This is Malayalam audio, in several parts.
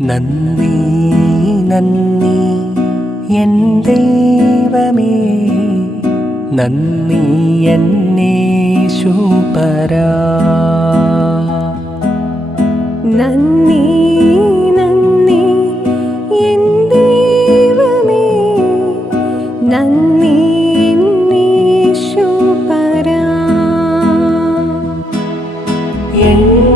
നന്ദി നന്ദി എൻ ദൈവമേ. നന്ദി എന്നേശുപരാ നന്ദി നന്ദി എൻ ദൈവമേ. നന്ദി എന്നീശുപരാ എണ്ണമില്ലാതുള്ള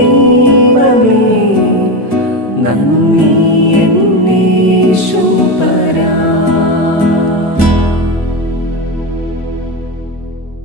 ദൈവമേ നന്ദി